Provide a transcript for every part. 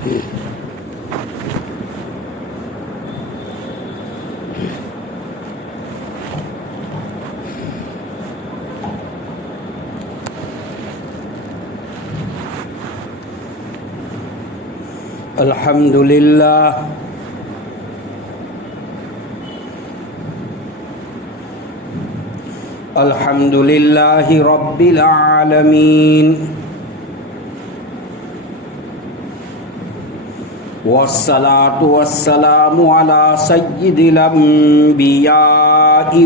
الحمد للہ الحمد للہ رب العالمین والصلاة والسلام علی سید الانبیاء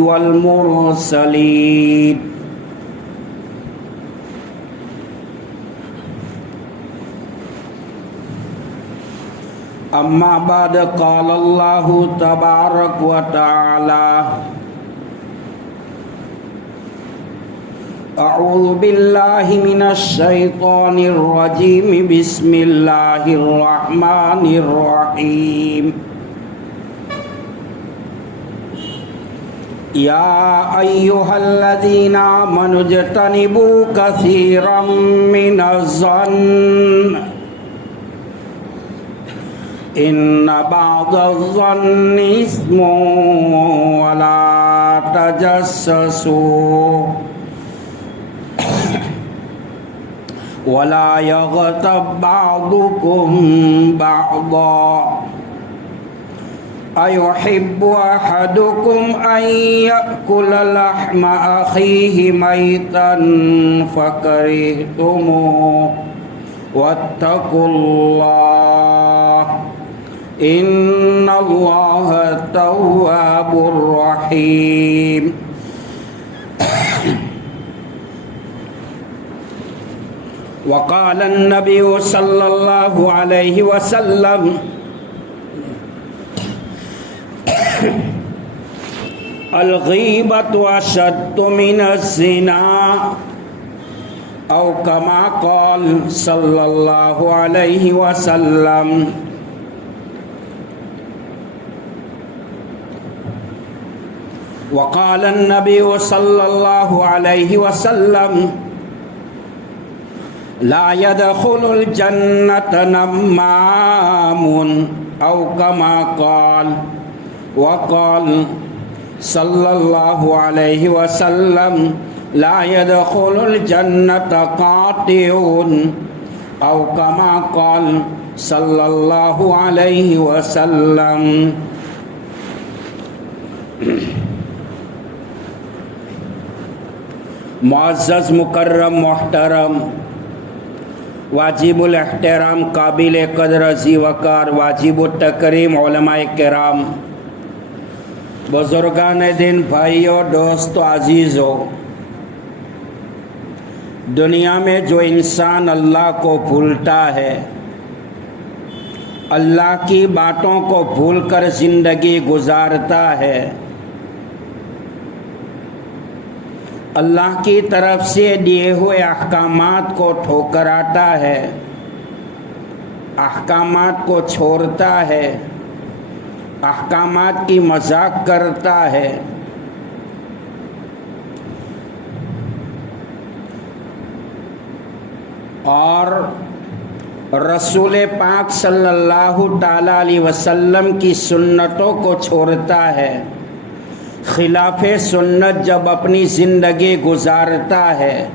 والمرسلین اما بعد قال اللہ تبارک و تعالی اعوذ باللہ من الشیطان الرجیم بسم اللہ الرحمن الرحیم یا ایہا الذین آمنوا اجتنبوا کثیرا من الظن ان بعض الظن اثم ولا تجسسوا ولا يغتب بعضكم بعضا أيحب أحدكم أن يأكل لحم أخيه ميتا فكرهتموه واتقوا الله إن الله تواب رحيم وقال النبي صلى الله عليه وسلم الغيبة أشد من الزنا أو كما قال صلى الله عليه وسلم وقال النبي صلى الله عليه وسلم لا يدخل الجنة نمام أو كما قال وقال صلى الله عليه وسلم لا يدخل الجنة قاطع أو كما قال صلى الله عليه وسلم معزز مکرم محترم واجب الاحترام قابل قدر ذی وقار واجب التکریم علماء کرام بزرگان دین بھائیوں دوستو عزیزو دنیا میں جو انسان اللہ کو بھولتا ہے اللہ کی باتوں کو بھول کر زندگی گزارتا ہے اللہ کی طرف سے دیے ہوئے احکامات کو ٹھوکراتا ہے احکامات کو چھوڑتا ہے احکامات کی مذاق کرتا ہے اور رسول پاک صلی اللہ تعالی علیہ وسلم کی سنتوں کو چھوڑتا ہے خلاف سنت جب اپنی زندگی گزارتا ہے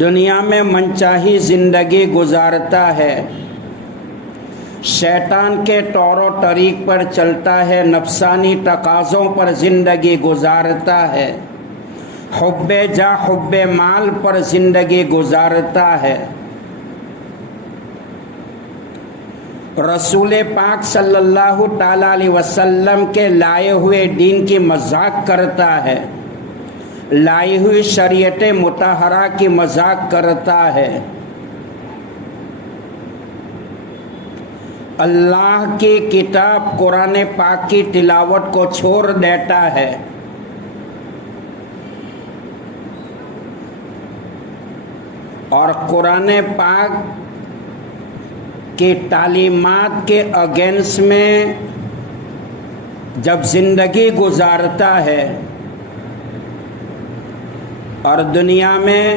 دنیا میں منچاہی زندگی گزارتا ہے شیطان کے طور و طریق پر چلتا ہے نفسانی تقاضوں پر زندگی گزارتا ہے حب جاہ حب مال پر زندگی گزارتا ہے رسول پاک صلی اللہ تعالی علیہ وسلم کے لائے ہوئے دین کی مذاق کرتا ہے لائی ہوئی شریعت مطہرہ کی مذاق کرتا ہے اللہ کی کتاب قرآن پاک کی تلاوت کو چھوڑ دیتا ہے اور قرآن پاک کی تعلیمات کے اگینسٹ میں جب زندگی گزارتا ہے اور دنیا میں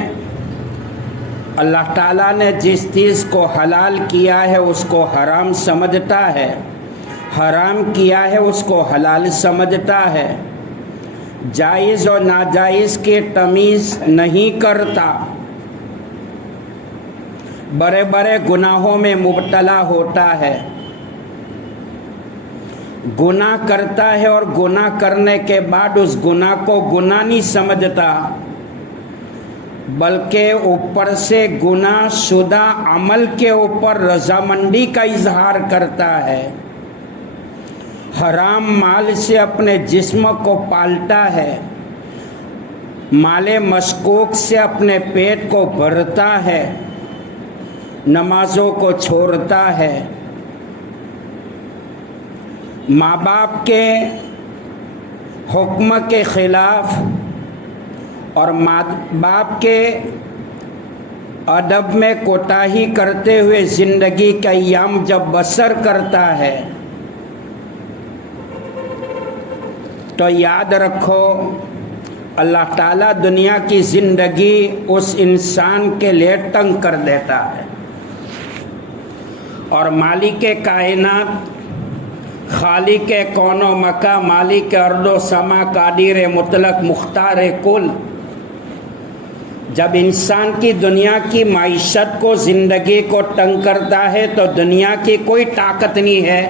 اللہ تعالیٰ نے جس چیز کو حلال کیا ہے اس کو حرام سمجھتا ہے، حرام کیا ہے اس کو حلال سمجھتا ہے، جائز اور ناجائز کی تمیز نہیں کرتا، بڑے بڑے گناہوں میں مبتلا ہوتا ہے، گناہ کرتا ہے اور گناہ کرنے کے بعد اس گناہ کو گناہ نہیں سمجھتا، بلکہ اوپر سے گناہ شدہ عمل کے اوپر رضامندی کا اظہار کرتا ہے، حرام مال سے اپنے جسم کو پالتا ہے، مال مشکوک سے اپنے پیٹ کو بھرتا ہے، نمازوں کو چھوڑتا ہے، ماں باپ کے حکم کے خلاف اور ماں باپ کے ادب میں کوتاہی کرتے ہوئے زندگی کا ایام جب بسر کرتا ہے تو یاد رکھو اللہ تعالیٰ دنیا کی زندگی اس انسان کے لیے تنگ کر دیتا ہے، اور مالک کائنات، خالق کون و مکہ، مالک ارض و سما، قادر مطلق، مختار کل، جب انسان کی دنیا کی معیشت کو، زندگی کو تنگ کرتا ہے تو دنیا کی کوئی طاقت نہیں ہے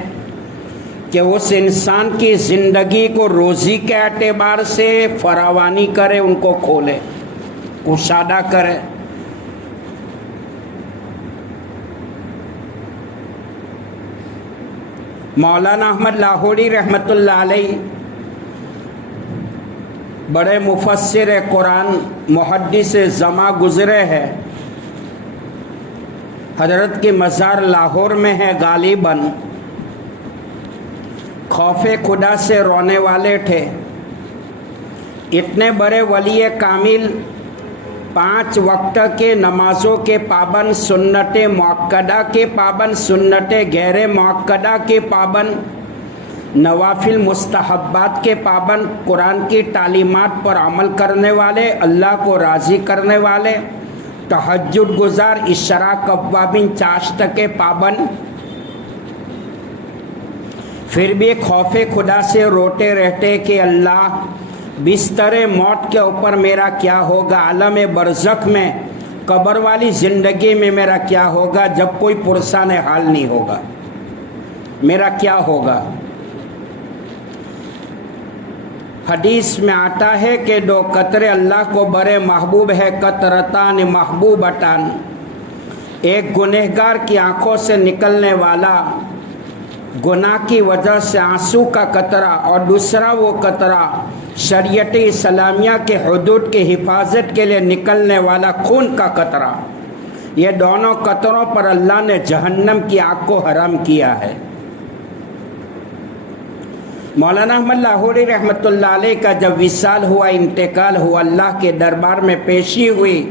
کہ اس انسان کی زندگی کو روزی کے اعتبار سے فراوانی کرے، ان کو کھولے، کشادہ کرے۔ مولانا احمد لاہوری رحمۃ اللہ علیہ بڑے مفسر قرآن، محدث زماں گزرے ہیں، حضرت کی مزار لاہور میں ہے غالباً، خوف خدا سے رونے والے تھے، اتنے بڑے ولی کامل، 5 وقت کے نمازوں کے پابند، سنت مؤکدہ کے پابند، سنت غیر مؤکدہ کے پابند، نوافل مستحبات کے پابند، قرآن کی تعلیمات پر عمل کرنے والے، اللہ کو راضی کرنے والے، تہجد گزار، اشراق اوابین، چاشت کے پابند، پھر بھی خوف خدا سے روتے رہتے کہ اللہ بستر موت کے اوپر میرا کیا ہوگا، عالم برزخ میں، قبر والی زندگی میں میرا کیا ہوگا، جب کوئی پرسان حال نہیں ہوگا، میرا کیا ہوگا۔ حدیث میں آتا ہے کہ 2 قطرے اللہ کو بڑے محبوب ہے، قطرتان محبوبتان، ایک گنہگار کی آنکھوں سے نکلنے والا گناہ کی وجہ سے آنسو کا قطرہ، اور دوسرا وہ قطرہ شریعت اسلامیہ کے حدود کی حفاظت کے لیے نکلنے والا خون کا قطرہ، یہ دونوں قطروں پر اللہ نے جہنم کی آگ کو حرام کیا ہے۔ مولانا احمد لاہوری رحمۃ اللہ علیہ کا جب وصال ہوا، انتقال ہوا، اللہ کے دربار میں پیشی ہوئی،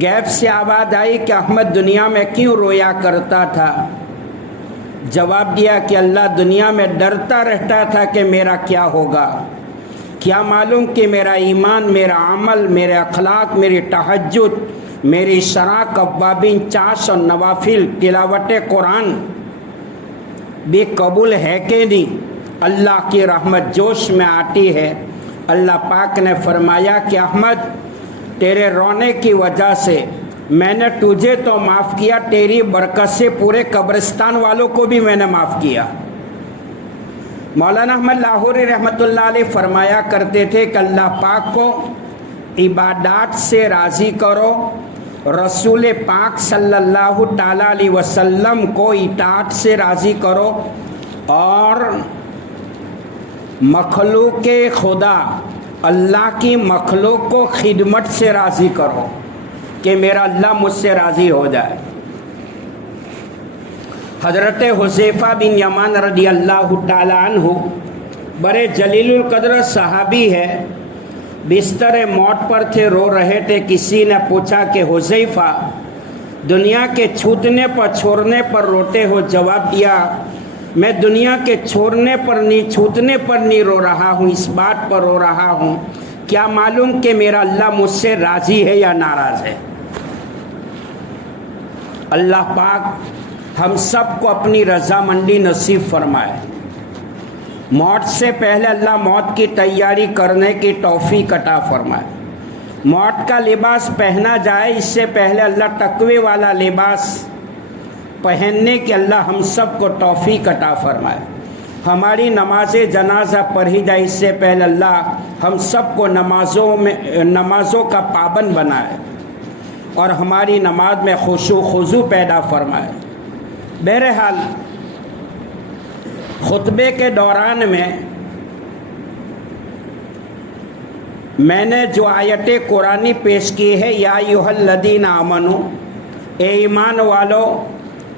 غیب سے آواز آئی کہ احمد دنیا میں کیوں رویا کرتا تھا؟ جواب دیا کہ اللہ دنیا میں ڈرتا رہتا تھا کہ میرا کیا ہوگا، کیا معلوم کہ میرا ایمان، میرا عمل، میرے اخلاق، میری تہجد، میری اشراق اوابین، چاش اور نوافل، تلاوت قرآن بھی قبول ہے کہ نہیں۔ اللہ کی رحمت جوش میں آتی ہے۔ اللہ پاک نے فرمایا کہ احمد تیرے رونے کی وجہ سے میں نے تجھے تو معاف کیا، تیری برکت سے پورے قبرستان والوں کو بھی میں نے معاف کیا۔ مولانا احمد لاہوری رحمۃ اللہ علیہ فرمایا کرتے تھے کہ اللہ پاک کو عبادات سے راضی کرو، رسول پاک صلی اللہ تعالیٰ علیہ وسلم کو اطاعت سے راضی کرو، اور مخلوق خدا اللہ کی مخلوق کو خدمت سے راضی کرو کہ میرا اللہ مجھ سے راضی ہو جائے۔ حضرت حذیفہ بن یمان رضی اللہ تعالیٰ عنہ بڑے جلیل القدر صحابی ہے، بستر موت پر تھے، رو رہے تھے، کسی نے پوچھا کہ حذیفہ دنیا کے چھوٹنے پر چھوڑنے پر روتے ہو؟ جواب دیا میں دنیا کے چھوڑنے پر نہیں، چھوٹنے پر نہیں رو رہا ہوں، اس بات پر رو رہا ہوں کیا معلوم کہ میرا اللہ مجھ سے راضی ہے یا ناراض ہے۔ اللہ पाक हम सब को अपनी रजामंदी नसीब फरमाए। मौत से पहले अल्लाह मौत की तैयारी करने की तौफीक अता फरमाए। मौत का लिबास पहना जाए इससे पहले अल्लाह तकवे वाला लिबास पहनने की अल्लाह हम सब को तौफीक अता फरमाए। हमारी नमाज जनाजा पढ़ी जाए इससे पहले अल्लाह हम सब को नमाज़ों का पाबंद बनाए और हमारी नमाज में खुशू खुजू पैदा फरमाए। बहरहाल खुतबे के दौरान में मैंने जो आयत कुरानी पेश की है, या अय्युहल्लज़ीना आमनू, ए ईमान वालों,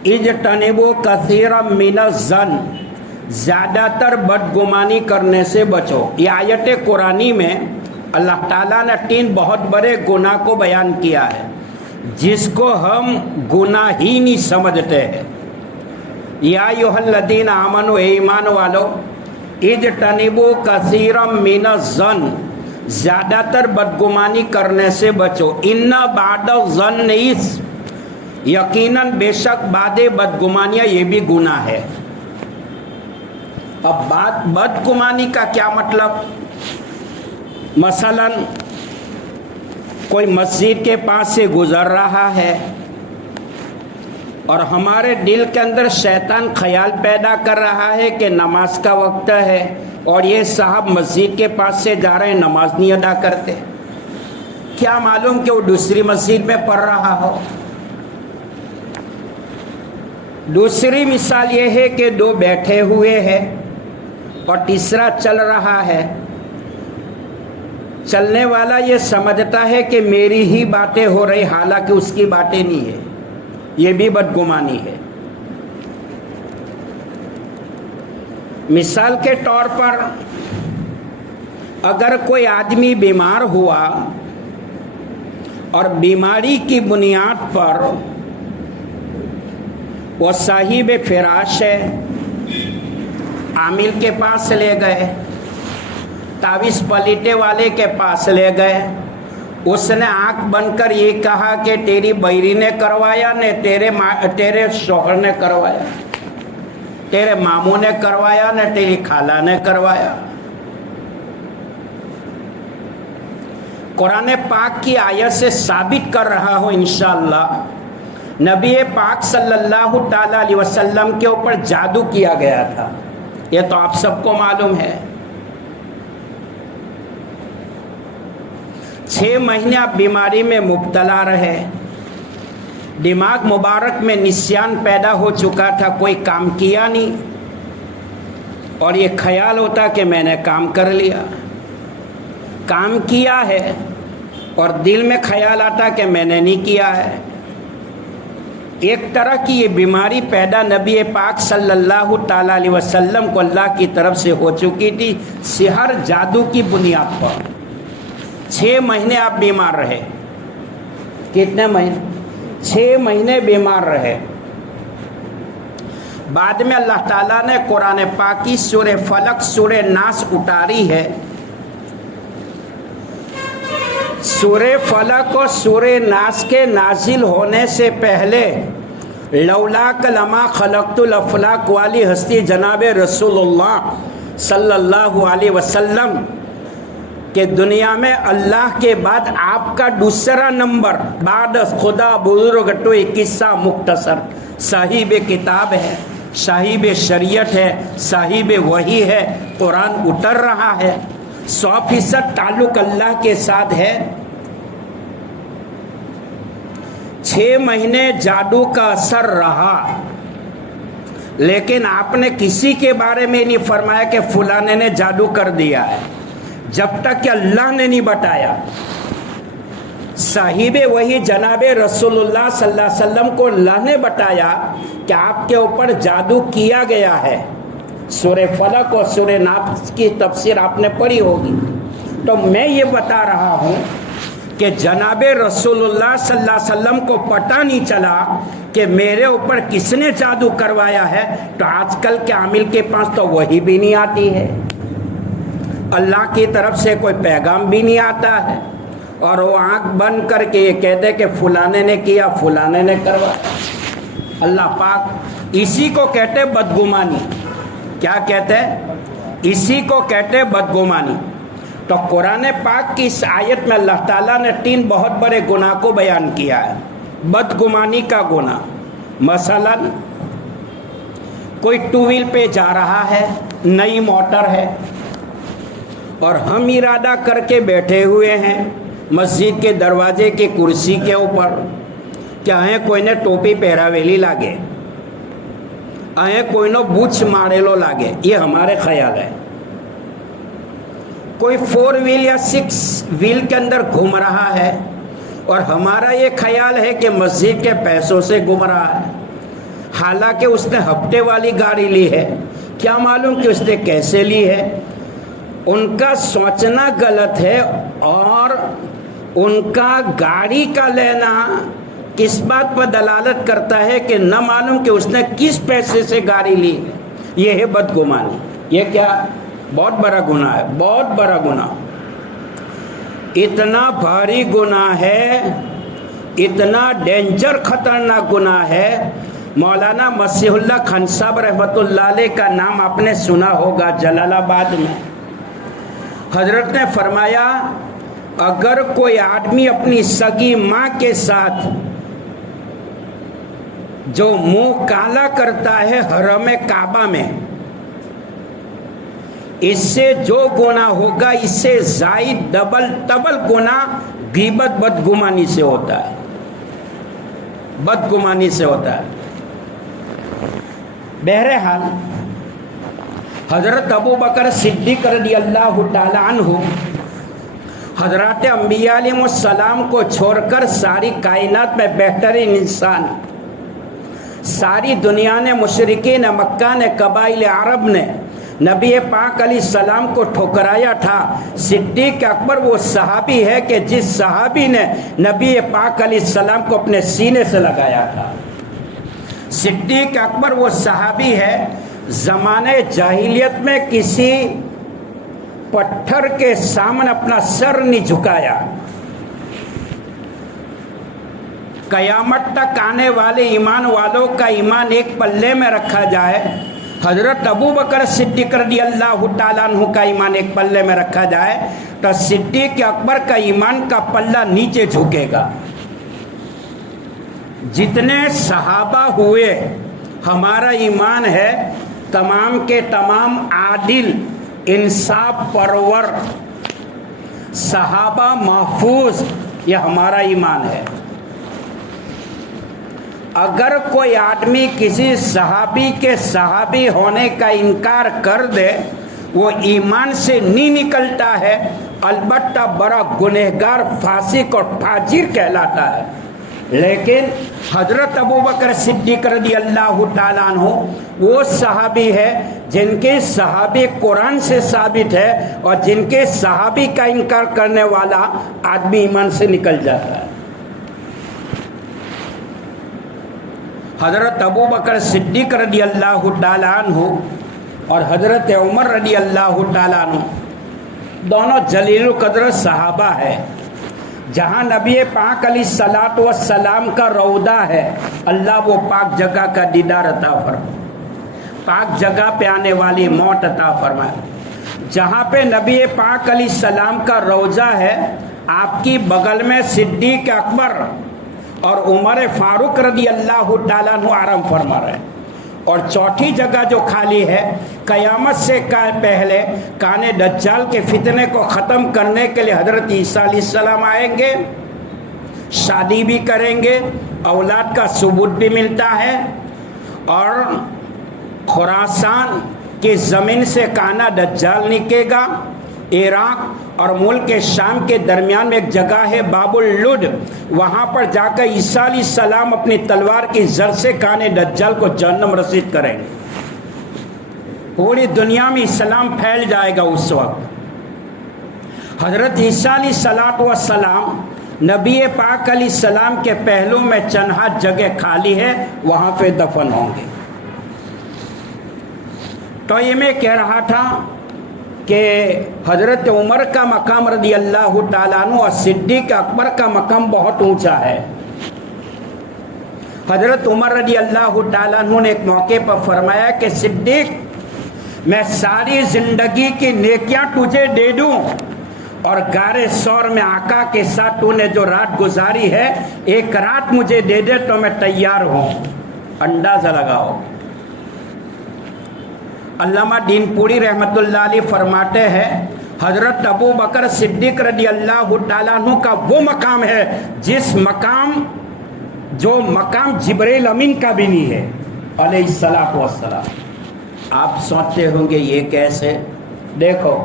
इज्तनिबू कसीरम मिनज़्ज़न, ज़्यादातर बदगुमानी करने से बचो। ये आयत कुरानी में अल्लाह ताला ने 3 बहुत बड़े गुनाह को बयान किया है जिसको हम गुनाह ही नहीं समझते हैं। या अय्युहल्लज़ीना आमनू, ए ईमान वालों, इज्तनिबू कसीरम मिनज़्ज़न, ज़्यादातर बदगुमानी करने से बचो। इन्ना बादज़्ज़न इस, यकीनन बेशक बादे बदगुमानियाँ ये भी गुनाह है। अब बदगुमानी का क्या मतलब? मसलन कोई मस्जिद के पास से गुजर रहा है और हमारे दिल के अंदर शैतान ख्याल पैदा कर रहा है कि नमाज का वक्त है और ये साहब मस्जिद के पास से जा रहे हैं, नमाज नहीं अदा करते। क्या मालूम कि वो दूसरी मस्जिद में पढ़ रहा हो। दूसरी मिसाल ये है कि 2 बैठे हुए हैं और तीसरा चल रहा है। चलने वाला ये समझता है कि मेरी ही बातें हो रही, हालांकि उसकी बातें नहीं है। ये भी बदगुमानी है। मिसाल के तौर पर अगर कोई आदमी बीमार हुआ और बीमारी की बुनियाद पर वो साहिब फिराश है, आमिल के पास ले गए, तावीज़ पलीटे वाले के पास ले गए, उसने आंख बंद कर ये कहा कि तेरी बैरी ने करवाया ने तेरे शौहर ने करवाया, तेरे मामू ने करवाया ने तेरी खाला ने करवाया। कुरान पाक की आयत से साबित कर रहा हूँ इंशाअल्लाह, नबी पाक सल्लल्लाहु ताला अलैहि वसल्लम के ऊपर जादू किया गया था। ये तो आप सबको मालूम है। 6 महीने आप बीमारी में मुब्तला रहे, दिमाग मुबारक में निस्यान पैदा हो चुका था, कोई काम किया नहीं और ये ख्याल होता कि मैंने काम कर लिया। काम किया है और दिल में ख्याल आता कि मैंने नहीं किया है। एक तरह की ये बीमारी पैदा नबी पाक सल्लल्लाहु ताला अलैहि वसल्लम को अल्लाह की तरफ से हो चुकी थी, सिहर जादू की बुनियाद पर। 6 महीने आप बीमार रहे। कितने महीने? 6 महीने बीमार रहे। बाद में अल्लाह ताला ने कुरान पाक की सूरह फलक, सूरह नास उतारी है। सूरह फलक और सूरह नास के नाजिल होने से पहले लौला कलमा खलक़तुल अफ़लाक वाली हस्ती जनाब रसूलुल्लाह सल्लल्लाहु अलैहि वसल्लम के दुनिया में अल्लाह के बाद आपका दूसरा नंबर बाद खुदा बुजुर्ग तो एक किस्सा मुख्तसर साहिब किताब है, साहिब शरीयत है, साहिब वही है, कुरान उतर रहा है, 100% ताल्लुक अल्लाह के साथ है। 6 महीने जादू का असर रहा, लेकिन आपने किसी के बारे में नहीं फरमाया कि फलाने ने जादू कर दिया है, जब तक कि अल्लाह ने नहीं बताया। साहिब वही जनाबे रसूलुल्लाह सल्लल्लाहु अलैहि वसल्लम को अल्लाह ने बताया कि आपके ऊपर जादू किया गया है। सूरह फलक और सूरह नास की तफसीर आपने पढ़ी होगी। तो मैं ये बता रहा हूँ कि जनाबे रसूलुल्लाह सल्लल्लाहु अलैहि वसल्लम को पता नहीं चला कि मेरे ऊपर किसने जादू करवाया है। तो आजकल के आमिल के पास तो वही भी नहीं आती है, अल्लाह की तरफ से कोई पैगाम भी नहीं आता है, और वो आंख बंद करके ये कहते कि फलाने ने किया, फलाने ने करवाया। اللہ پاک اسی کو کہتے بدگمانی. کیا کہتے ہیں؟ اسی کو کہتے بدگمانی. تو قرآن پاک کی اس آیت میں اللہ تعالیٰ نے 3 بہت بڑے گناہ کو بیان کیا ہے. بدگمانی کا گناہ، مثلا کوئی 2 ویل پہ جا رہا ہے، نئی موٹر ہے، اور ہم ارادہ کر کے بیٹھے ہوئے ہیں مسجد کے دروازے کی کرسی کے اوپر کہ آئیں کوئی نے ٹوپی پہراویلی لاگے، آئیں کوئی نے بوچھ ماڑیلو لاگے. یہ ہمارے خیال ہے. کوئی 4 ویل یا 6 ویل کے اندر گھوم رہا ہے اور ہمارا یہ خیال ہے کہ مسجد کے پیسوں سے گھوم رہا ہے، حالانکہ اس نے ہفتے والی گاڑی لی ہے. کیا معلوم کہ اس نے کیسے لی ہے. ان کا سوچنا غلط ہے، اور ان کا گاڑی کا لینا کس بات پر دلالت کرتا ہے کہ نہ معلوم کہ اس نے کس پیسے سے گاڑی لی. یہ ہے بدگمانی. یہ کیا؟ بہت بڑا گناہ ہے، بہت بڑا گناہ. اتنا بھاری گناہ ہے، اتنا ڈینجر خطرناک گناہ ہے. مولانا مسیح اللہ خان صاحب رحمۃ اللہ علیہ کا نام آپ نے سنا ہوگا. جلال آباد میں حضرت نے فرمایا اگر کوئی آدمی اپنی سگی ماں کے ساتھ جو منہ کالا کرتا ہے حرم کعبہ میں، اس سے جو گناہ ہوگا اس سے زائد ڈبل گناہ غیبت بدگمانی سے ہوتا ہے. بدگمانی سے ہوتا ہے. بہرحال حضرت ابو بکر صدیق رضی اللہ تعالی عنہ حضرات انبیاء علیہ السلام کو چھوڑ کر ساری کائنات میں بہترین انسان، ساری دنیا نے، مشرکین مکہ نے، قبائل عرب نے نبی پاک علیہ السلام کو ٹھکرایا تھا. صدیق اکبر وہ صحابی ہے کہ جس صحابی نے نبی پاک علیہ السلام کو اپنے سینے سے لگایا تھا. صدیق اکبر وہ صحابی ہے زمانے جاہلیت میں کسی پتھر کے سامنے اپنا سر نہیں جھکایا. قیامت تک آنے والے ایمان والوں کا ایمان ایک پلے میں رکھا جائے، حضرت ابو بکر صدیق رضی اللہ تعالیٰ عنہ کا ایمان ایک پلے میں رکھا جائے تو صدیق اکبر کا ایمان کا پلہ نیچے جھکے گا. جتنے صحابہ ہوئے ہمارا ایمان ہے تمام کے تمام عادل، انصاف پرور، صحابہ محفوظ، یہ ہمارا ایمان ہے. اگر کوئی آدمی کسی صحابی کے صحابی ہونے کا انکار کر دے وہ ایمان سے نہیں نکلتا ہے، البتہ بڑا گنہگار، فاسق اور فاجر کہلاتا ہے. لیکن حضرت ابو بکر صدیق رضی اللہ تعالیٰ عنہ وہ صحابی ہے جن کے صحابی قرآن سے ثابت ہے، اور جن کے صحابی کا انکار کرنے والا آدمی ایمان سے نکل جاتا ہے. حضرت ابو بکر صدیق رضی اللہ تعالیٰ عنہ اور حضرت عمر رضی اللہ تعالیٰ عنہ دونوں جلیل القدر صحابہ ہیں. جہاں نبی پاک علیہ الصلاۃ والسلام کا روضہ ہے، اللہ وہ پاک جگہ کا دیدار عطا فرمائے، پاک جگہ پہ آنے والی موت عطا فرمائے. جہاں پہ نبی پاک علیہ السلام کا روضہ ہے، آپ کی بغل میں صدیق اکبر اور عمر فاروق رضی اللہ تعالیٰ عنہ آرام فرما رہے ہیں. اور چوتھی جگہ جو خالی ہے، قیامت سے پہلے کان دجال کے فتنے کو ختم کرنے کے لیے حضرت عیسیٰ علیہ السلام آئیں گے، شادی بھی کریں گے، اولاد کا ثبوت بھی ملتا ہے، اور خراسان کی زمین سے کان دجال نکلے گا. عراق اور ملک شام کے درمیان میں ایک جگہ ہے باب اللد، وہاں پر جا کر عیسیٰ علیہ السلام اپنی تلوار کی زر سے کان دجال کو جہنم رسید کریں گے. پوری دنیا میں اسلام پھیل جائے گا اس وقت. حضرت عیسیٰ علیہ السلام نبی پاک علیہ السلام کے پہلو میں چند ہاتھ جگہ خالی ہے، وہاں پہ دفن ہوں گے. تو یہ میں کہہ رہا تھا کہ حضرت عمر کا مقام رضی اللہ تعالیٰ عنہ اور صدیق اکبر کا مقام بہت اونچا ہے. حضرت عمر رضی اللہ تعالیٰ عنہ نے ایک موقع پر فرمایا کہ صدیق میں ساری زندگی کی نیکیاں تجھے دے دوں اور غار ثور میں آقا کے ساتھ تو نے جو رات گزاری ہے ایک رات مجھے دے دے تو میں تیار ہوں. اندازہ لگاؤ. علامہ دین پوری رحمت اللہ علیہ فرماتے ہیں حضرت ابو بکر صدیق رضی اللہ تعالیٰ عنہ کا وہ مقام ہے جو مقام جبرائیل امین کا بھی نہیں ہے علیہ الصلوۃ والسلام. آپ سوچتے ہوں گے یہ کیسے؟ دیکھو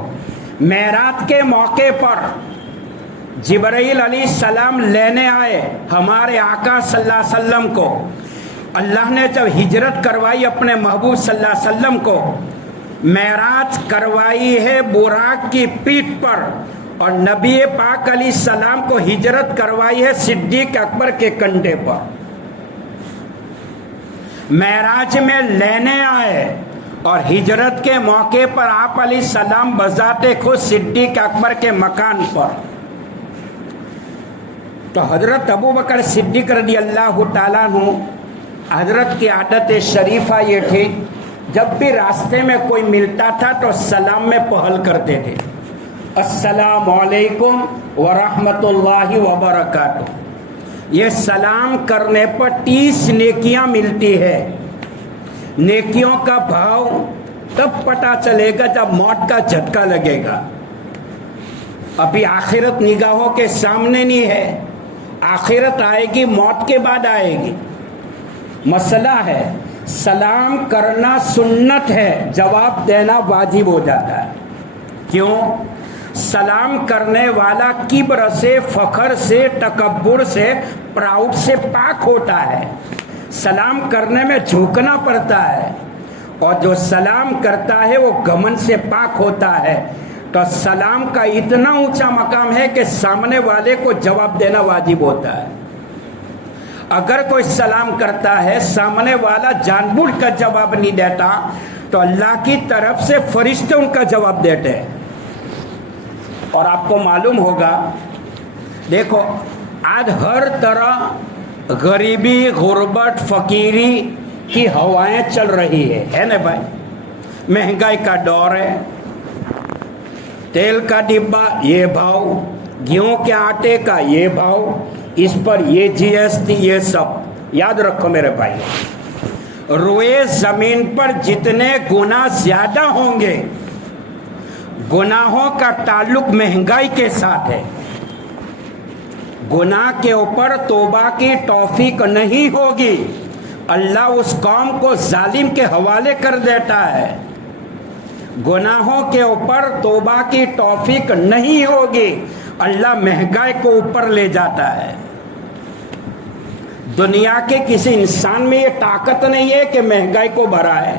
معراج کے موقع پر جبرائیل علیہ السلام لینے آئے ہمارے آقا صلی اللہ علیہ وسلم کو. اللہ نے جب ہجرت کروائی اپنے محبوب صلی اللہ علیہ وسلم کو معراج کروائی ہے براق کی پیٹھ پر اور نبی پاک علیہ السلام کو ہجرت کروائی ہے صدیق اکبر کے کندھے پر. معراج میں لینے آئے اور ہجرت کے موقع پر آپ علیہ السلام بذات خود صدیق اکبر کے مکان پر. تو حضرت ابو بکر صدیق رضی اللہ تعالیٰ عنہ حضرت کی عادت شریفہ یہ تھی جب بھی راستے میں کوئی ملتا تھا تو سلام میں پہل کرتے تھے السلام علیکم ورحمۃ اللہ وبرکاتہ. یہ سلام کرنے پر 30 نیکیاں ملتی ہے. نیکیوں کا بھاؤ تب پتہ چلے گا جب موت کا جھٹکا لگے گا. ابھی آخرت نگاہوں کے سامنے نہیں ہے. آخرت آئے گی موت کے بعد آئے گی. مسئلہ ہے سلام کرنا سنت ہے جواب دینا واجب ہو جاتا ہے. کیوں؟ سلام کرنے والا کبر سے فخر سے تکبر سے پراؤڈ سے پاک ہوتا ہے. سلام کرنے میں جھکنا پڑتا ہے اور جو سلام کرتا ہے وہ گھمنڈ سے پاک ہوتا ہے. تو سلام کا اتنا اونچا مقام ہے کہ سامنے والے کو جواب دینا واجب ہوتا ہے. اگر کوئی سلام کرتا ہے سامنے والا جان بوجھ کر جواب نہیں دیتا تو اللہ کی طرف سے فرشتے ان کا جواب دیتے ہیں. اور آپ کو معلوم ہوگا دیکھو آج ہر طرح غریبی غربت فقیری کی ہوائیں چل رہی ہے نا بھائی. مہنگائی کا دور ہے. تیل کا ڈبہ یہ بھاؤ, گیہوں کے آٹے کا یہ بھاؤ, اس پر یہ جی ایس ٹی, یہ سب یاد رکھو میرے بھائی. روئے زمین پر جتنے گناہ زیادہ ہوں گے گناہوں کا تعلق مہنگائی کے ساتھ ہے. گناہ کے اوپر توبہ کی توفیق نہیں ہوگی اللہ اس قوم کو ظالم کے حوالے کر دیتا ہے. گناہوں کے اوپر توبہ کی توفیق نہیں ہوگی اللہ مہنگائی کو اوپر لے جاتا ہے. دنیا کے کسی انسان میں یہ طاقت نہیں ہے کہ مہنگائی کو بڑھائے.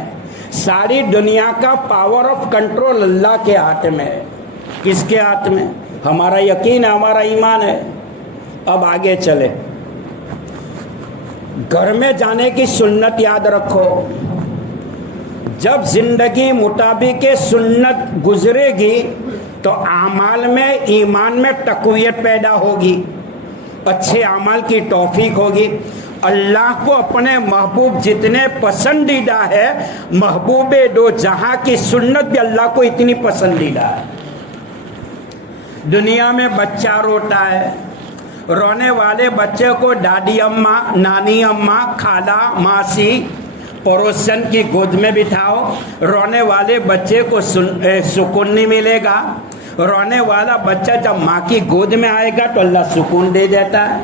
ساری دنیا کا پاور آف کنٹرول اللہ کے ہاتھ میں ہے. کس کے ہاتھ میں؟ ہمارا یقین ہے, ہمارا ایمان ہے. اب آگے چلے. گھر میں جانے کی سنت یاد رکھو. جب زندگی مطابق سنت گزرے گی تو اعمال میں ایمان میں تقویت پیدا ہوگی, اچھے اعمال کی توفیق ہوگی. اللہ کو اپنے محبوب جتنے پسندیدہ ہے محبوب دو جہاں کی سنت بھی اللہ کو اتنی پسندیدہ ہے. دنیا میں بچہ روتا ہے, رونے والے بچے کو دادی اماں, نانی اماں, خالہ, ماسی, پڑوسن کی گود میں بٹھاؤ. رونے والے بچے کو سکون نہیں ملے گا. رونے والا بچہ جب ماں کی گود میں آئے گا تو اللہ سکون دے دیتا ہے.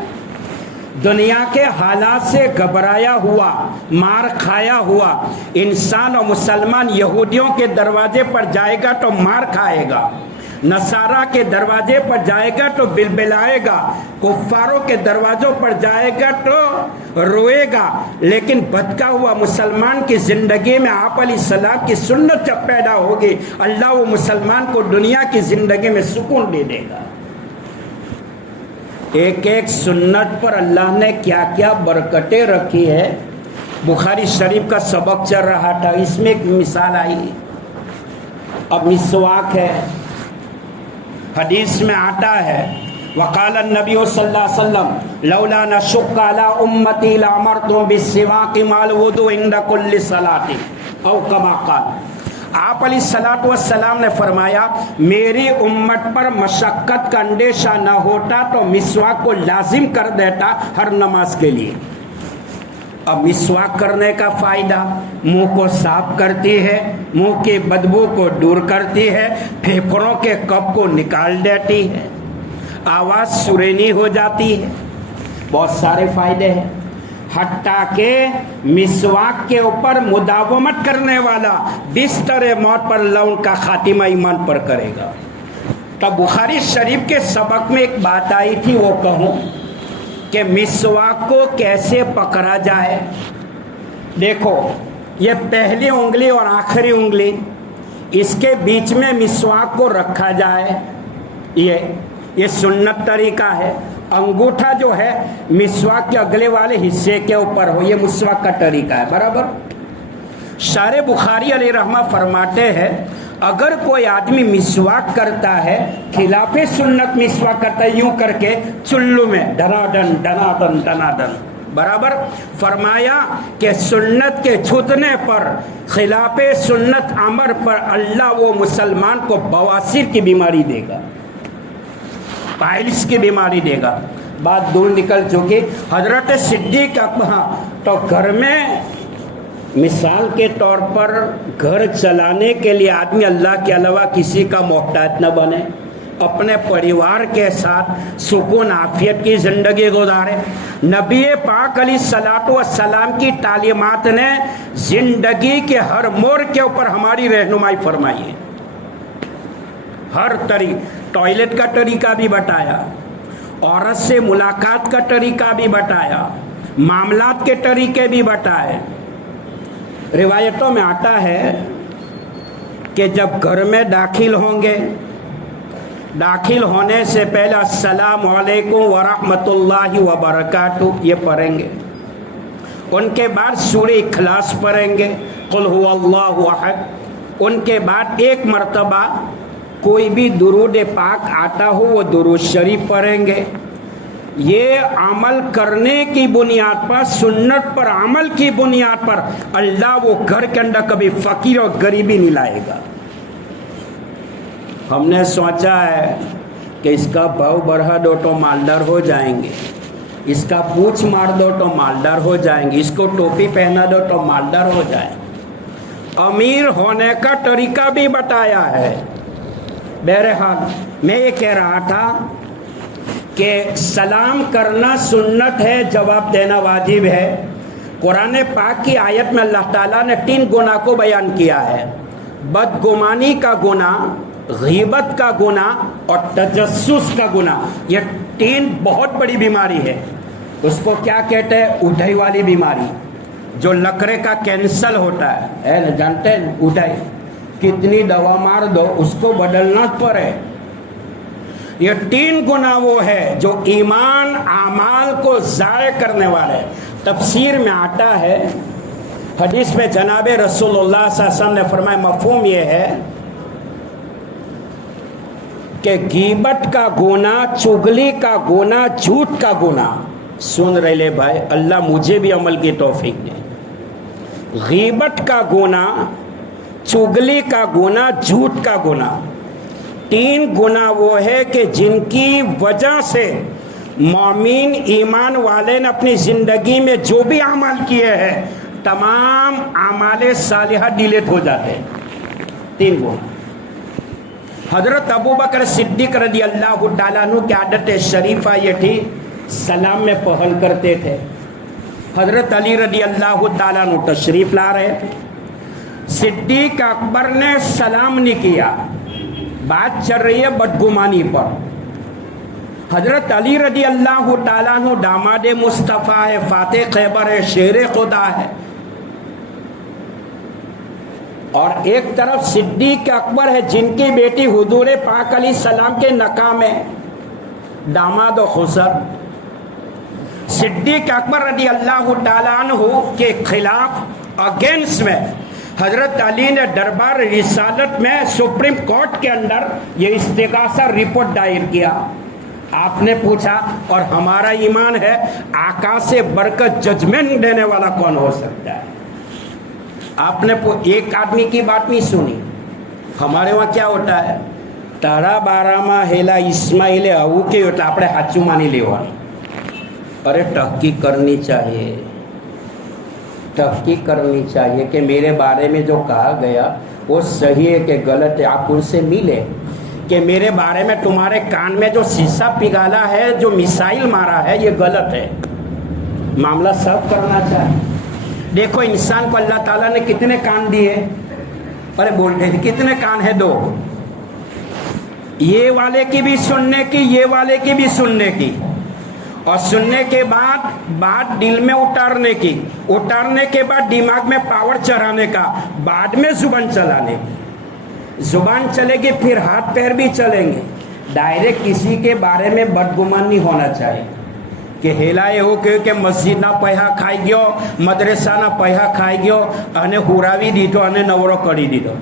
دنیا کے حالات سے گھبرایا ہوا, مار کھایا ہوا انسان اور مسلمان یہودیوں کے دروازے پر جائے گا تو مار کھائے گا, نصارہ کے دروازے پر جائے گا تو بلبلائے گا, کفاروں کے دروازوں پر جائے گا تو روئے گا. لیکن بھٹکا ہوا مسلمان کی زندگی میں آپ علیہ السلام کی سنت جب پیدا ہوگی اللہ وہ مسلمان کو دنیا کی زندگی میں سکون دے دے گا. ایک ایک سنت پر اللہ نے کیا کیا برکتیں رکھی ہے. بخاری شریف کا سبق چل رہا تھا, اس میں ایک مثال آئی. اب مسواک ہے, حدیث میں آتا ہے وقال النبی صلی اللہ علیہ وسلم लौला नशुक्क अला उम्मती लअमरतुहुम बिस्सिवाक माल वुदू इंद कुल्ली सलाती औ कमा क़ाल। आप अलैहिस्सलातु वस्सलाम ने फरमाया मेरी उम्मत पर मशक्क़त का अंदेशा न होता तो मिसवाक को लाजिम कर देता हर नमाज के लिए। अब मिसवाक करने का फ़ायदा, मुंह को साफ करती है, मुंह की बदबू को दूर करती है, फेफड़ों के कफ को निकाल देती है, आवाज़ सुरीली हो जाती है, बहुत सारे फ़ायदे हैं। हत्ता के मिसवाक के ऊपर मुदावमत करने वाला बिस्तर मौत पर लौन का खातिमा ईमान पर करेगा। तब बुखारी शरीफ के सबक में एक बात आई थी, वो कहूँ कि मिसवाक को कैसे पकड़ा जाए। देखो ये पहली उंगली और आखिरी उंगली, इसके बीच में मिसवाक को रखा जाए, ये सुन्नत तरीका है। अंगूठा जो है मिसवाक के अगले वाले हिस्से के ऊपर हो, ये मिसवाक का तरीका है, बराबर। शारे बुखारी अलैहि रहमा फरमाते हैं अगर कोई आदमी मिसवाक करता है, खिलाफे सुन्नत मिसवाक करता है, यूं करके चुल्लू में धनाधन धनाधन धनाधन, बराबर। फरमाया कि सुन्नत के छूटने पर, खिलाफे सुन्नत अमर पर अल्लाह वो मुसलमान को बवासीर की बीमारी देगा, पाइल्स की बीमारी देगा। बात दूर निकल चुकी। हजरत सिद्दीक तो घर में मिसाल के तौर पर घर चलाने के लिए आदमी अल्लाह के अलावा किसी का मोहताज न बने, अपने परिवार के साथ सुकून आफियत की ज़िंदगी गुजारे। नबी पाक अलैहिस्सलातु वस्सलाम की तालीमात ने ज़िंदगी के हर मोड़ के ऊपर हमारी रहनुमाई फरमाई है। हर टॉयलेट का तरीका भी बताया, औरत से मुलाकात का तरीका भी बताया, मामलात के तरीके भी बताए। रिवायतों में आता है कि जब घर में दाखिल होंगे, दाखिल होने से पहले अस्सलामु अलैकुम व रहमतुल्लाहि व बरकातुहू ये पढ़ेंगे। उनके बाद सूरह इखलास पढ़ेंगे, कुल हुवल्लाहु अहद। उनके बाद एक मर्तबा कोई भी दुरूद पाक आता हो वो दुरूद शरीफ पढ़ेंगे। ये अमल करने की बुनियाद पर, सुन्नत पर अमल की बुनियाद पर अल्लाह वो घर के अंदर कभी फ़कीर और गरीबी नहीं लाएगा। हमने सोचा है कि इसका भाव बढ़ा दो तो मालदार हो जाएंगे, इसका पूछ मार दो तो मालदार हो जाएंगे, इसको टोपी पहना दो तो मालदार हो जाएंगे। अमीर होने का तरीका भी बताया है। बहरहाल मैं ये कह रहा था कि सलाम करना सुन्नत है, जवाब देना वाजिब है। कुरान पाक की आयत में अल्लाह ताला ने 3 गुनाह को बयान किया है, बदगुमानी का गुनाह, गीबत का गुनाह और तजस्सुस का गुनाह। ये 3 बहुत बड़ी बीमारी है। उसको क्या कहते हैं? उठाई वाली बीमारी, जो लकड़े का कैंसर होता है ना, जानते हैं? उठाई कितनी दवा मार दो उसको बदलना पड़े। ये 3 गुनाह वो है जो ईमान आमाल को ज़ाय करने वाले। तफसीर में आता है, हदीस में जनाबे रसूलुल्लाह सल्लल्लाहु अलैहि वसल्लम ने फरमाया, मफ़हूम ये है कि गीबत का गुनाह, चुगली का गुनाह, झूठ का गुनाह, सुन रहे ले भाई, अल्लाह मुझे भी अमल की तौफीक दे। गीबत का गुनाह, चुगली का गुनाह, झूठ का गुनाह, 3 गुनाह वो है कि जिनकी वजह से मोमिन ईमान वाले ने अपनी ज़िंदगी में जो भी अमल किए हैं तमाम आमाले सालिहा डिलीट हो जाते हैं। 3 गुनाह। हज़रत अबू बकर सिद्दीक रज़ी अल्लाह तआला अन्हु की आदत शरीफा ये थी, सलाम में पहल करते थे। हज़रत अली रज़ी अल्लाह तआला अन्हु तशरीफ़ ला रहे थे, सिद्दीक अकबर ने सलाम नहीं किया। बात चल रही है बदगुमानी पर। हजरत अली रज़ी अल्लाह तआला अन्हु दामाद मुस्तफ़ा है, फ़ाते खैबर है, शेर खुदा है, और एक तरफ सिद्दीक अकबर है जिनकी बेटी हुजूर पाक अलैहिस्सलाम के नका में दामाद खुसर। सिद्दीक अकबर रज़ी अल्लाह तआला अन्हु के खिलाफ अगेंस्ट में हजरत अली ने दरबार रिसालत में सुप्रीम कोर्ट के अंदर ये इस्तिगासा रिपोर्ट दायर किया। आपने पूछा और हमारा ईमान है आकाश से बढ़कर जजमेंट देने वाला कौन हो सकता है। आपने एक आदमी की बात नहीं सुनी। हमारे वहाँ क्या होता है, तारा बारामा हेला इस्माइले आવું કે એટલે આપણે સાચું માની લેવાનું। अरे तहकीक करनी चाहिए, तहकीक करनी चाहिए कि मेरे बारे में जो कहा गया वो सही है कि गलत है। आप उनसे मिले कि मेरे बारे में तुम्हारे कान में जो शीशा पिघाला है, जो मिसाइल मारा है, ये गलत है। मामला सब करना चाहिए। देखो इंसान को अल्लाह ताला ने कितने कान दिए, अरे बोलते हैं कितने कान है, 2। ये वाले की भी सुनने की, ये वाले की भी सुनने की, और सुनने के बाद बात दिल में उतारने की, उतारने के बाद दिमाग में पावर चढ़ाने का, बाद में जुबान चलाने की। जुबान चलेगी फिर हाथ पैर भी चलेंगे। डायरेक्ट किसी के बारे में बदगुमान नहीं होना चाहिए कि हेला એવું કહ્યું કે મસ્જિદના પૈસા ખાઈ ગયો, મદ્રેસાના પૈસા ખાઈ ગયો અને હુરાવી દીધો અને નવરો કરી દીધો।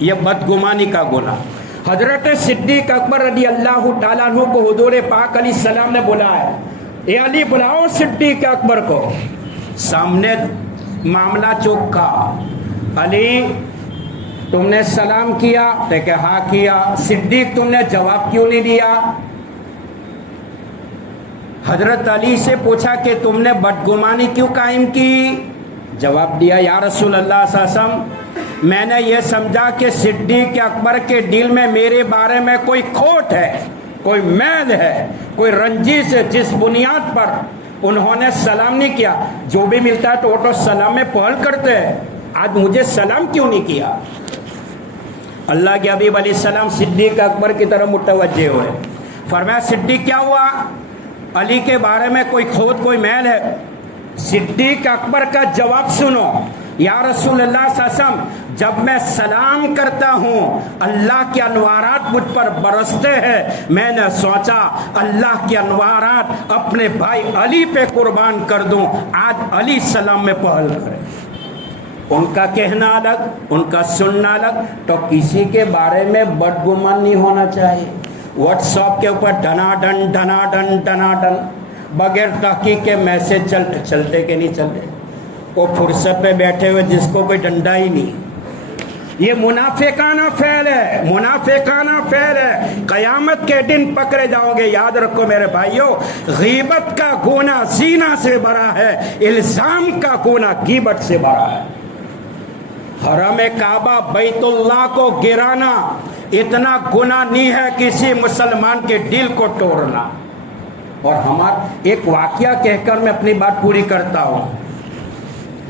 ये बदगुमानी का गुनाह। हजरत सिद्दीक अकबर रदी अल्लाह ताला अन्हु को हुजूर पाक अली सलाम ने बुलाया, ए अली बुलाओ सिद्दीक अकबर को। सामने मामला चौका, अली तुमने सलाम किया? तो क्या हाँ किया। सिद्दीक तुमने जवाब क्यों नहीं दिया? हजरत अली से पूछा कि तुमने बदगुमानी क्यों कायम की? जवाब दिया, या रसूल अल्लाह सल्लल्लाहु, मैंने ये समझा कि सिद्दीक अकबर के दिल में मेरे बारे में कोई खोट है, कोई मैल है, कोई रंजिश है, जिस बुनियाद पर उन्होंने सलाम नहीं किया। जो भी मिलता है तो वो तो सलाम में पहल करते हैं, आज मुझे सलाम क्यों नहीं किया? अल्लाह के हबीब अलैहि सलाम सिद्दीक अकबर की तरफ मुतवज्जे हुए। फरमाया, सिद्दीक क्या हुआ? अली के बारे में कोई खोट, कोई मैल है? सिद्दीक अकबर का जवाब सुनो, या रसूल अल्लाह सल्लल्लाहु, जब मैं सलाम करता हूँ अल्लाह के अनवारात मुझ पर बरसते हैं। मैंने सोचा अल्लाह के अनवारात अपने भाई अली पे कुर्बान कर दूं, आज अली सलाम में पहल करे। उनका कहना अलग, उनका सुनना अलग। तो किसी के बारे में बदगुमान नहीं होना चाहिए। व्हाट्सएप के ऊपर धनाधन धनाधन धनाधन बगैर तहकीक के मैसेज चलते कि नहीं चलते? वो फुर्सत में बैठे हुए जिसको कोई डंडा ही नहीं। ये मुनाफिकाना फेल है, मुनाफिकाना फेल है। कयामत के दिन पकड़े जाओगे। याद रखो मेरे भाइयों, गीबत का गुनाह ज़िना से बड़ा है, इल्जाम का गुनाह गीबत से बड़ा है। हरम काबा बैतुल्लाह को गिराना इतना गुनाह नहीं है किसी मुसलमान के दिल को तोड़ना। और हमारा एक वाकया कहकर मैं अपनी बात पूरी करता हूँ।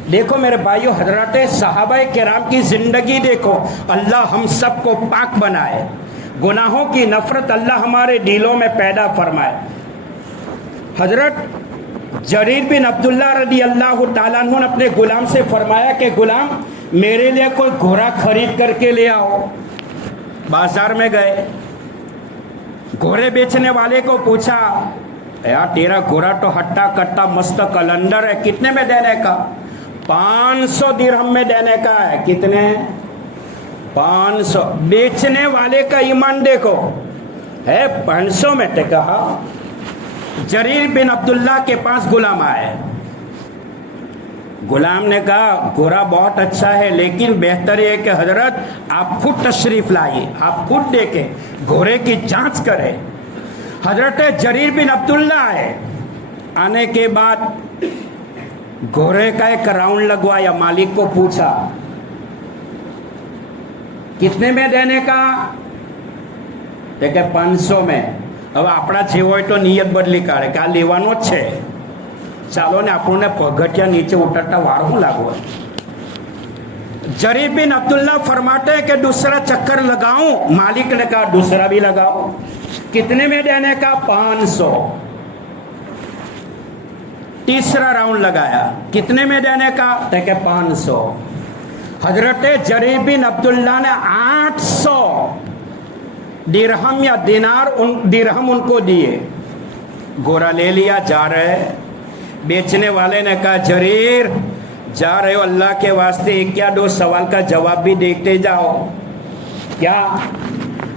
देखो मेरे भाइयों, हजरत सहाबाए किराम की जिंदगी देखो। अल्लाह हम सबको पाक बनाए, गुनाहों की नफरत अल्लाह हमारे दिलों में पैदा फरमाए। हजरत जरीर बिन अब्दुल्ला रदी अल्लाह ताला अन्हु ने अपने गुलाम से फरमाया कि गुलाम मेरे लिए कोई घोड़ा खरीद करके ले आओ। बाजार में गए, घोड़े बेचने वाले को पूछा, यार तेरा घोड़ा तो हट्टा कट्टा मस्त कलंदर है, कितने में देने का? 500 दिरहम में देने का है। कितने? 500। बेचने वाले का ईमान देखो, है 500 में। तो कहा, जरीर बिन अब्दुल्ला के पास गुलाम आए। गुलाम ने कहा घोड़ा बहुत अच्छा है, लेकिन बेहतर है कि हजरत आप खुद तशरीफ लाइए, आप खुद देखें, घोड़े की जांच करें। हजरत जरीर बिन अब्दुल्ला आए। आने के बाद घोड़े का एक राउंड लगवाया, मालिक को पूछा कितने में देने का? तो के 500 में। अब अपना जेवो હોય તો નિયત બદલી કાઢે કે આ લેવાનો જ છે, ચાલો ને આપણને પગથિયા નીચે ઉતરતા વાર હું લાગો। जरीर बिन अब्दुल्ला फरमाते हैं कि दूसरा चक्कर लगाऊं? मालिक ने कहा दूसरा भी लगाओ। कितने में देने का? 500। तीसरा राउंड लगाया, कितने में देने का? तो क्या 500। हजरत जरीर बिन अब्दुल्ला ने 800 दिरहम या दिरहम उनको दिए। घोड़ा ले लिया, जा रहे। बेचने वाले ने कहा जरीर जा रहे हो, अल्लाह के वास्ते एक या दो सवाल का जवाब भी देखते जाओ। क्या?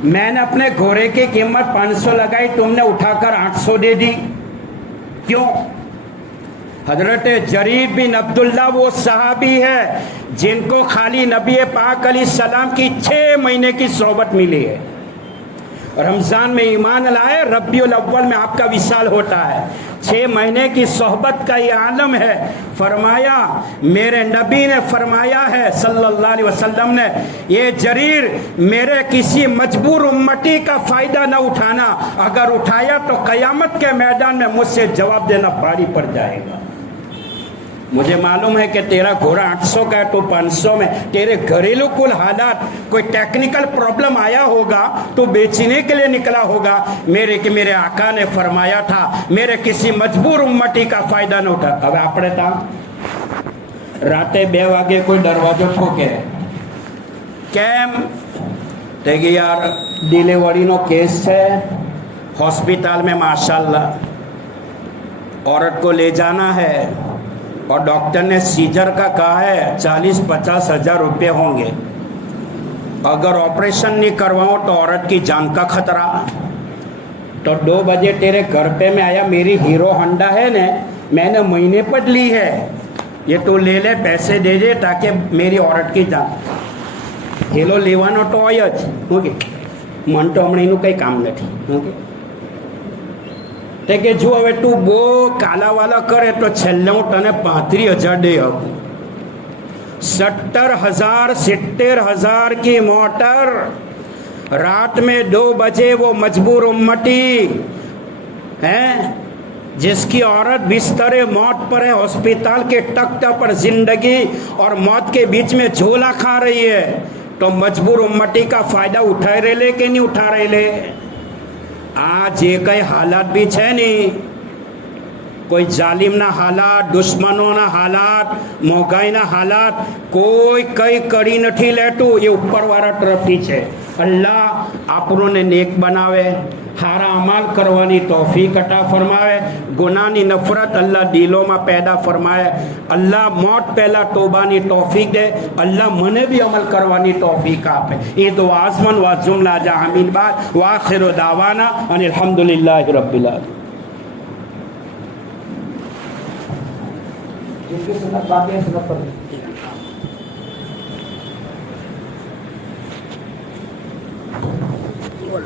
मैंने अपने घोड़े की कीमत 500 लगाई, तुमने उठाकर 800 दे दी, क्यों? हजरत जरीर बिन अब्दुल्ला वो सहाबी है जिनको खाली नबी पाक अलैहिस्सलाम की 6 महीने की सोहबत मिली है। रमज़ान में ईमान लाए, रब्बियुल अव्वल में आपका विसाल होता है। 6 महीने की सोहबत का ये आलम है। फरमाया, मेरे नबी ने फरमाया है सल्लल्लाहु अलैहि वसल्लम ने, ये जरीर मेरे किसी मजबूर उम्मती का फ़ायदा न उठाना, अगर उठाया तो क़यामत के मैदान में मुझसे जवाब देना भारी पड़ जाएगा। मुझे मालूम है कि तेरा घोड़ा 800 का है तो 500 में, तेरे घरेलू कुल हालात, कोई टेक्निकल प्रॉब्लम आया होगा तो बेचने के लिए निकला होगा। मेरे आका ने फरमाया था, मेरे किसी मजबूर उम्मती का फायदा न उठा। अब આપણે તા રાતે 2 વાગે કોઈ દરવાજો ઠોકે, કેમ? તે કે યાર ડિલિવરીનો કેસ છે, हॉस्पिटल में माशाल्लाह औरत को ले जाना है और डॉक्टर ने सीजर का कहा है 40-50 हज़ार रुपये होंगे, अगर ऑपरेशन नहीं करवाऊँ तो औरत की जान का खतरा। तो 2 बजे तेरे घर पे मैं आया, मेरी हीरो होंडा है ने, मैंने महीने पर ली है, ये तो ले ले, पैसे दे दे ताकि मेरी औरत की जान। હેલો લેવાનો તો હોય જ, ઓકે, મન તો હમણાં એનું કંઈ કામ નથી, ઓકે। તે કે જો હવે તું બહુ કાલાવાલા કરે તો છેલ્લે હું તને 35,000 દઈ આપું। 70,000 की मोटर, रात में 2 बजे वो मजबूर उम्मती हैं जिसकी औरत बिस्तरे मौत पर है, हॉस्पिटल के तख्त पर जिंदगी और मौत के बीच में झोला खा रही है, तो मजबूर उम्मती का फायदा उठाई रहे ले कि नहीं उठा रहे ले? आज ये कई हालात भी है नहीं, कोई जालिमना हालात, दुश्मनोना हालात, मोंघाईना हालात, कोई कई करी नहीं लेतु, ये उपरवाળા तरफथी है। अल्लाह આપણોને नेक बनावे, हारा अमाल करवानी तौफीक अता फरमावे, गुनाहनी नफरत अल्लाह दिलों में पैदा फरमाए। अल्लाह मौत पहला तौबानी तौफीक दे, अल्लाह मने भी अमल करवानी तौफीक आपे। ये दुआ आज़मन व जुमला जामीन बाद व आखिरु दावाना अनिल हम्दुलिल्लाहि रब्बिल आलमीन। जिसकी सुन्नत बाकी है सुन्नत पर बोल